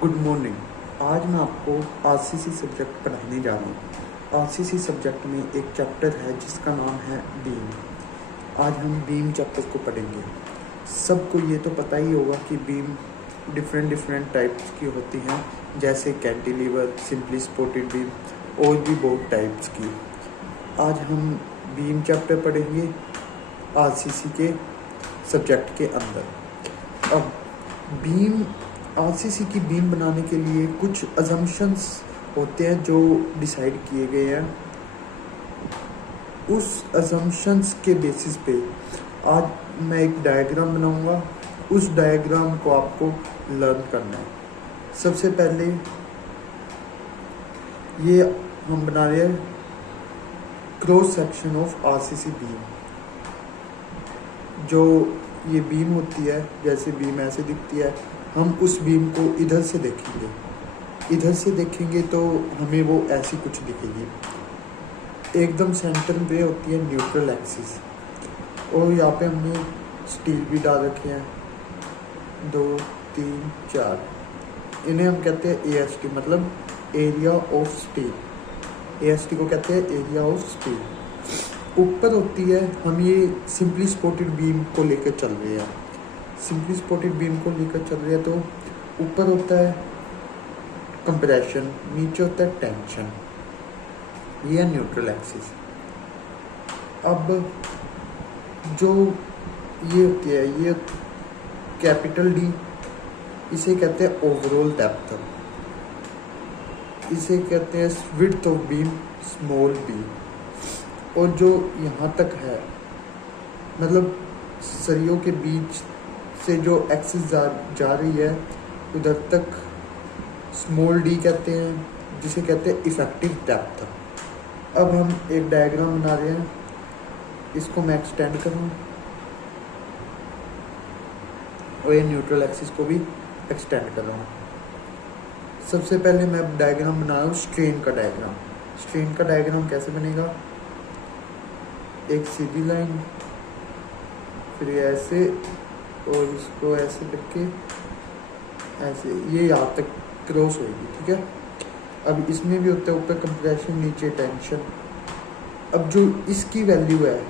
Good morning. आज मैं आपको आरसीसी सब्जेक्ट पढ़ाने जा रहा हूँ। आरसीसी सब्जेक्ट में एक चैप्टर है जिसका नाम है बीम। आज हम बीम चैप्टर को पढ़ेंगे। सबको ये तो पता ही होगा कि बीम डिफरेंट टाइप्स की होती हैं, जैसे कैंटिलीवर, सिंपली सपोर्टेड बीम और भी बहुत टाइप्स की। आज हम बीम चैप्टर पढ़ेंगे आरसीसी के सब्जेक्ट के अंदर। अब बीम आरसीसी की बीम बनाने के लिए कुछ अजम्पशंस होते हैं जो डिसाइड किए गए हैं। उस अजम्पशंस के बेसिस पे आज मैं एक डायग्राम बनाऊंगा। उस डायग्राम को आपको लर्न करना है। सबसे पहले ये हम बना रहे हैं cross section of RCC beam. जो ये बीम होती है, जैसे बीम ऐसे दिखती है, हम उस बीम को इधर से देखेंगे। इधर से देखेंगे तो हमें वो ऐसी कुछ दिखेगी। एकदम सेंटर पे होती है न्यूट्रल एक्सिस, और यहाँ पे हमने स्टील भी डाल रखे हैं 2 3 4। इन्हें हम कहते हैं एएसटी, मतलब एरिया ऑफ स्टील। एएसटी को कहते हैं एरिया ऑफ स्टील। ऊपर होती है, हम ये सिंपली सपोर्टेड बीम को लेकर चल रहे हैं। सिंपली सपोर्टेड बीम को लेकर चल रहे हैं तो ऊपर होता है कंप्रेशन, नीचे होता है टेंशन। ये है न्यूट्रल एक्सिस। अब जो ये होती है, ये कैपिटल डी, इसे कहते हैं ओवरऑल डेप्थ। इसे कहते हैं width of beam, small b. और जो यहाँ तक है, मतलब सरियों के बीच से जो एक्सिस जा रही है उधर तक, स्मॉल डी कहते हैं, जिसे कहते हैं इफेक्टिव डेप्थ। अब हम एक डायग्राम बना रहे हैं, इसको मैं एक्सटेंड करूँ और ये न्यूट्रल एक्सिस को भी एक्सटेंड कर रहा हूँ। सबसे पहले मैं डायग्राम बना रहा हूँ स्ट्रेन का डायग्राम। स्ट्रेन का डायग्राम कैसे बनेगा? एक सीधी लाइन, फिर ऐसे, और इसको ऐसे करके ऐसे ये यहाँ तक क्रॉस होगी, ठीक है। अब इसमें भी होता है ऊपर कंप्रेशन, नीचे टेंशन। अब जो इसकी वैल्यू है,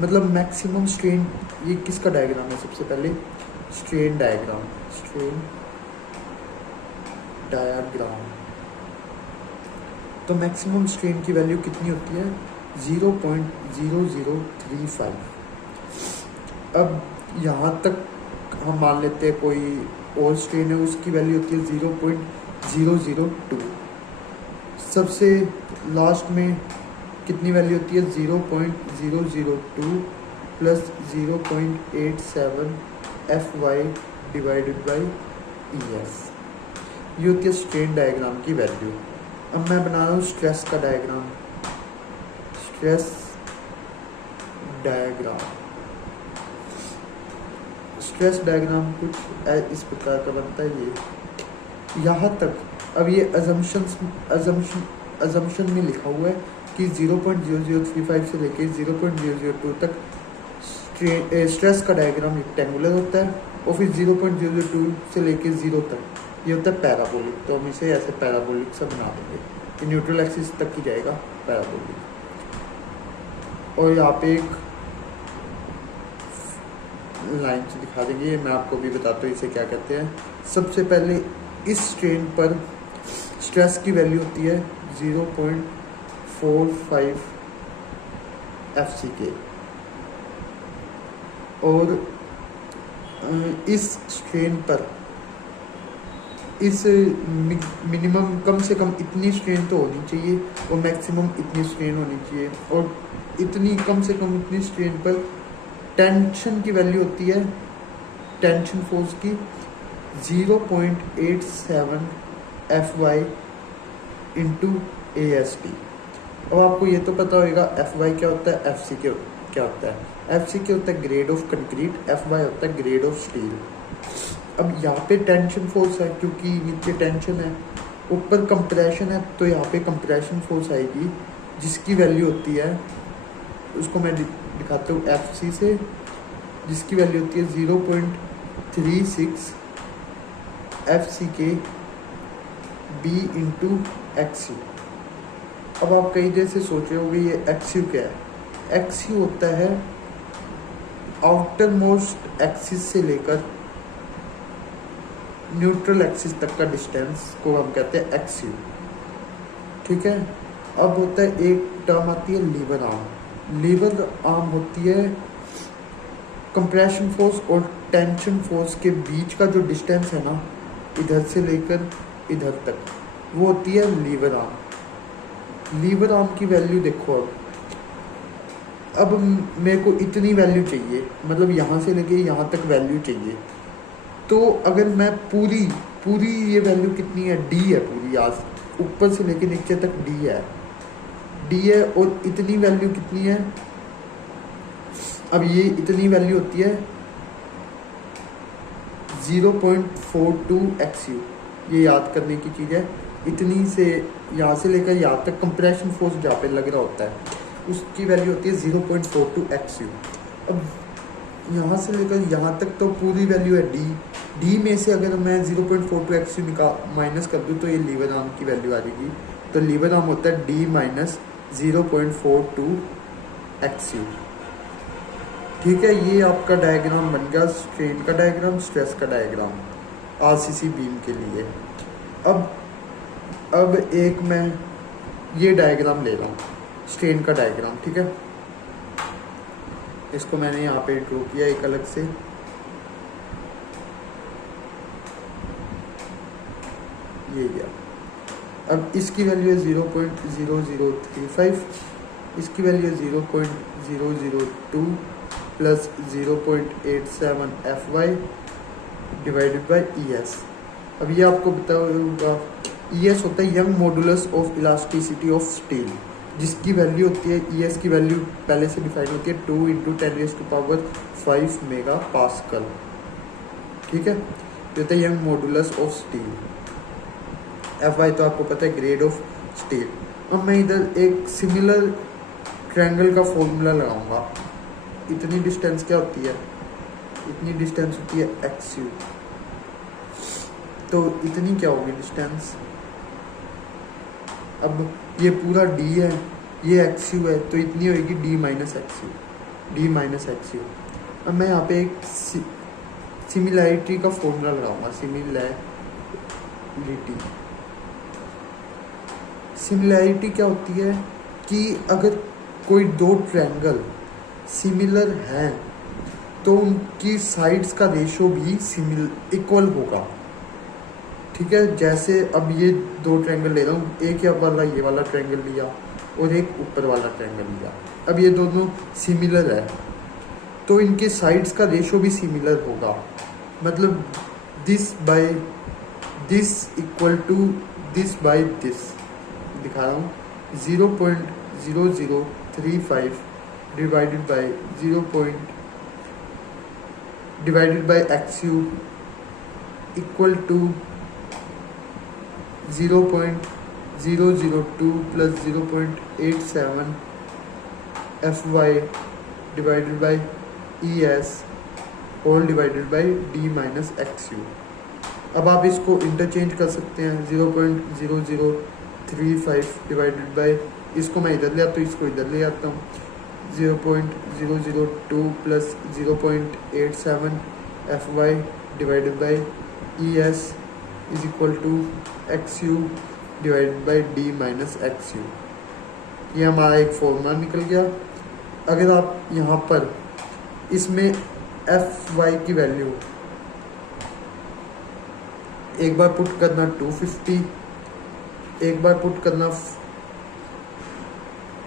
मतलब मैक्सिमम स्ट्रेन, ये किसका डायग्राम है? सबसे पहले स्ट्रेन डायग्राम। स्ट्रेन डायग्राम तो मैक्सिमम स्ट्रेन की वैल्यू कितनी होती है? 0.0035। अब यहाँ तक हम मान लेते हैं कोई और स्ट्रेन है, उसकी वैल्यू होती है 0.002। सबसे लास्ट में कितनी वैल्यू होती है? 0.002 plus 0.87 FY divided by ES। ये होती है स्ट्रेन डायग्राम की वैल्यू। अब मैं बना रहा हूँ स्ट्रेस का diagram. Stress diagram, stress diagram कुछ इस प्रकार का बनता है। ये यहाँ तक, अब ये अजम्पशन में लिखा हुआ है कि 0.0035 से लेके 0.002 तक स्ट्रेस का डायग्राम रेक्टेंगुलर होता है, और फिर 0.002 से लेके 0 तक ये होता है पैराबोलिक। तो हम इसे ऐसे पैराबोलिक सा बना देंगे। ये न्यूट्रल एक्सिस तक ही जाएगा पैराबोलिक। और यहाँ पे एक लाइन से दिखा देंगे, मैं आपको भी बताता हूँ इसे क्या कहते हैं। सबसे पहले इस स्ट्रेन पर स्ट्रेस की वैल्यू होती है 0.45 FCK, और इस स्ट्रेन पर इस मिनिमम कम से कम इतनी स्ट्रेन तो होनी चाहिए, और मैक्सिमम इतनी स्ट्रेन होनी चाहिए, और इतनी कम से कम इतनी स्ट्रेन पर टेंशन की वैल्यू होती है, टेंशन फोर्स की 0.87 FY इंटू AST। अब आपको ये तो पता होगा FY क्या होता है, FCK क्या होता है। FCK होता है ग्रेड ऑफ कंक्रीट, FY होता है ग्रेड ऑफ स्टील। अब यहाँ पे टेंशन फोर्स है क्योंकि नीचे टेंशन है, ऊपर कंप्रेशन है, तो यहाँ पे कंप्रेशन फोर्स आएगी जिसकी वैल्यू होती है, उसको मैं दिखाता हूँ FC से, जिसकी वैल्यू होती है 0.36 एफ सी के बी इंटू एक्स यू। अब आप कई देर से सोच रहे होंगे ये एक्स यू क्या है। एक्स यू होता है आउटर मोस्ट एक्सिस से लेकर न्यूट्रल एक्सिस तक का डिस्टेंस को हम कहते हैं एक्स यू, ठीक है। अब होता है एक टर्म आती है लीवर आर्म। लीवर आर्म होती है कंप्रेशन फोर्स और टेंशन फोर्स के बीच का जो डिस्टेंस है ना, इधर से लेकर इधर तक, वो होती है लीवर आर्म। लीवर आर्म की वैल्यू देखो। अब मेरे को इतनी वैल्यू चाहिए, मतलब यहाँ से लेके यहाँ तक वैल्यू चाहिए। तो अगर मैं पूरी ये वैल्यू कितनी है, डी है पूरी, आज ऊपर से लेके नीचे तक डी है और इतनी वैल्यू कितनी है। अब ये इतनी वैल्यू होती है 0.42 एक्स यू। ये याद करने की चीज़ है। इतनी से यहाँ से लेकर यहाँ तक कंप्रेशन फोर्स जहाँ पे लग रहा होता है उसकी वैल्यू होती है 0.42 एक्स यू। अब यहाँ से लेकर यहाँ तक तो पूरी वैल्यू है डी में से अगर मैं 0.42 एक्स यू माइनस कर दूँ तो ये लीवर आर्म की वैल्यू आ जाएगी। तो लीवर आर्म होता है डी माइनस 0.42 एक्स यू, ठीक है। ये आपका डायग्राम बन गया, स्ट्रेन का डायग्राम, स्ट्रेस का डायग्राम आरसीसी बीम के लिए। अब एक मैं ये डायग्राम ले रहा हूँ, स्ट्रेन का डायग्राम, ठीक है। इसको मैंने यहाँ पे ड्रॉ किया एक अलग से। ये गया। अब इसकी वैल्यू है 0.0035, इसकी वैल्यू है 0.002 plus 0.87 Fy divided by ES। अब ये आपको पता होगा ES होता है young modulus of elasticity of steel, जिसकी वैल्यू होती है ES की वैल्यू पहले से डिफाइन होती है 2 × 10⁵ मेगा पास्कल, ठीक है। ये होता है young modulus of steel. Fy तो आपको पता है ग्रेड ऑफ स्टील। अब मैं इधर एक सिमिलर ट्रायंगल का फॉर्मूला लगाऊंगा। इतनी डिस्टेंस क्या होती है, इतनी डिस्टेंस होती है एक्स यू। तो इतनी क्या होगी डिस्टेंस। अब ये पूरा डी है, ये एक्स यू है, तो इतनी होगी डी माइनस एक्स यू। अब मैं यहाँ पे एक सिमिलैरिटी का फॉर्मूला लगाऊंगा। सिमिलैरिटी क्या होती है कि अगर कोई दो ट्रायंगल सिमिलर हैं तो उनकी साइड्स का रेशो भी इक्वल होगा, ठीक है। जैसे अब ये दो ट्रायंगल ले रहा हूँ, एक वाला ये वाला ट्रायंगल लिया और एक ऊपर वाला ट्रायंगल लिया। अब ये दोनों सिमिलर है तो इनके साइड्स का रेशो भी सिमिलर होगा। मतलब this by this equal to this by this. दिखा रहा हूँ 0.0035 divided by x u equal to 0.002 plus 0.87 Fy divided by ES whole divided by d minus x u. अब आप इसको इंटरचेंज कर सकते हैं। 0.0035 डिवाइडेड बाय, इसको मैं इधर ले आता हूँ, इसको इधर ले आता हूँ। 0.002 plus 0.87 Fy divided by ES is equal to x u divided by d minus x u. ये हमारा एक फॉर्मूला निकल गया। अगर आप यहाँ पर इसमें Fy की वैल्यू एक बार पुट करना 250, एक बार पुट करना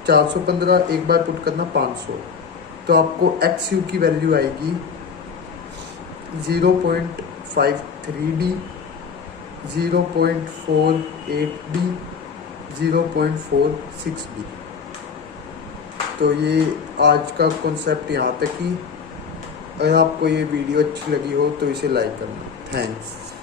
415, एक बार पुट करना 500, तो आपको एक्स यू की वैल्यू आएगी 0.53D, 0.48D, 0.46D। तो ये आज का कॉन्सेप्ट यहाँ तक ही। अगर आपको ये वीडियो अच्छी लगी हो तो इसे लाइक करना। थैंक्स।